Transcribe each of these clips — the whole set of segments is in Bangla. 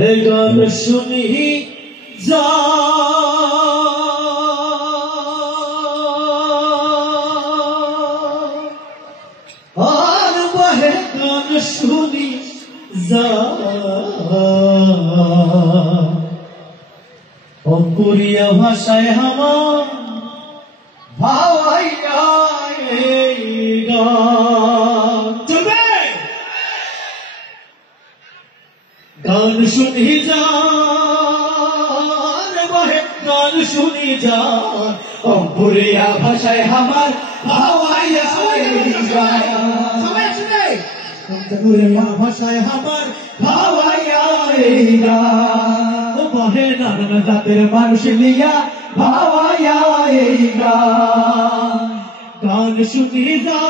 এই গান শুনি যা আর বহে গান শুনি যা অঙ্কুরিয়া ভাষায় আমার ভাওয়াইয়া এই গান চলবে গান শুনি যান বহে গান শুনি যান অঙ্কুরিয়া ভাষায় আমার ভাওয়াইয়া এই গান সবাই শুনে অঙ্কুরিয়া ভাষায় আমার ভাওয়াইয়া এই গান বহে নানান জাতের মানুষ লিয়া ভাওয়াইয়া এই গান গান শুনি যান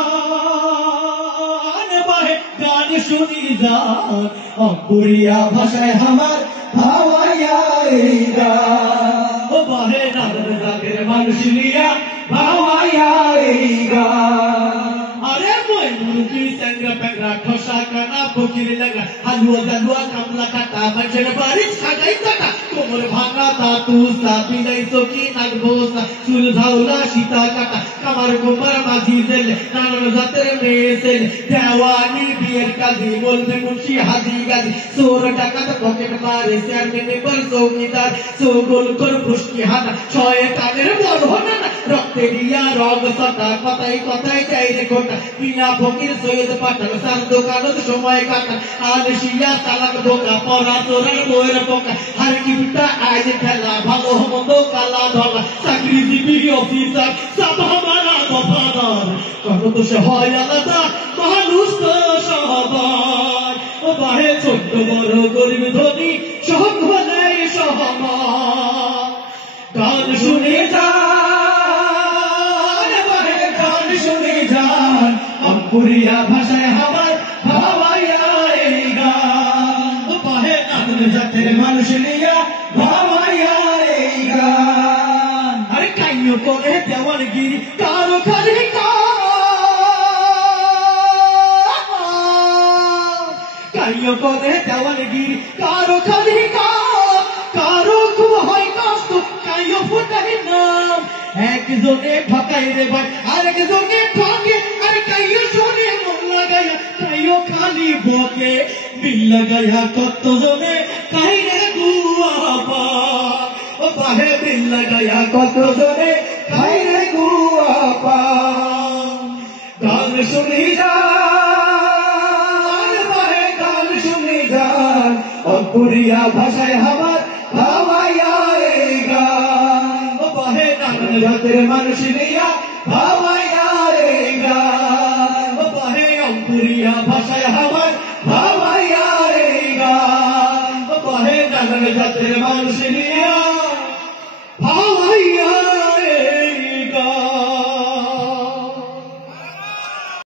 বহে গান শুনি যান অঙ্কুরিয়া ভাষায় আমার ভাওয়াইয়া এই গান বহে নানান জাতের মানুষ লিয়া ভাওয়াইয়া এই গান আরে মই মুরগি संग्र पेगरा ठोसा काना फकीर लगा हलुआ जलुआ कमला काटा मंजर बारिश खाई काटा कोमर भांगा तातू सापी नहीं सोकी नगबोसा सुलझावला सीता काटा कमर कोमर माझी जेल नानन जातर मेसेल देवानी बियर काजी बोलते मुंशी हाजी गाजी सोर टाकात पॉकेट मारे शेयर में पर चौकीदार सो गोल कर पुष्टि हाना छय काনের বল হনা না রক্তে দিয়া রগ সটা কথাই কথাই চাই রে কোটা বিনা ফকির সৈয়দ পাঠান সার দোকানত সময় কাটা আলসিয়া চালাক ধোকা পড়া চোরের বইয়ের পোকা হার কি বিটা আজ খেলা ভালো মন্দ কালা ধলা চাকরিজীবী অফিসার সব হামারা দফাদার কত তো সে হয় আলাদা মানুষ তো সবাই ও বাহে ছোট্ট বড় গরিব ধনী সব হলে সহমত গান শুনে যান বাহে গান শুনে যান অঙ্কুরিয়া ভাষায় আমার ভাওয়াইয়া এই গান বাহে নানান জাতের মানুষ লিয়া ভাওয়াইয়া এই গান আরে কাইও করে দেওয়ানগিরি কারো খালি কাইও করে দেওয়ানগিরি কারো খালি কারো খুব হয় কষ্ট কাইও ফুটাই নাম একজনে ঠকাই রে ভাই আরেকজনে ঠকে আরে কাইও শুনে মন লাগাইয়া কাইও খালি বকে দিল লাগাইয়া কত জনে কাইরে গুয়া পায় ও বাহে দিল লাগাইয়া কত জনে কাইরে গুয়া পায় গান শুনি যান বাহে গান শুনি যান অঙ্কুরিয়া ভাষায় আমার ভাওয়াইয়া এই গান ও বাহে নানান জাতের মানুষ লিয়া ভাওয়াইয়া এই গান ও বাহে অঙ্কুরিয়া ভাষায় আমার ভাওয়াইয়া এই গান ও বাহে নানান জাতের মানুষ লিয়া ভাও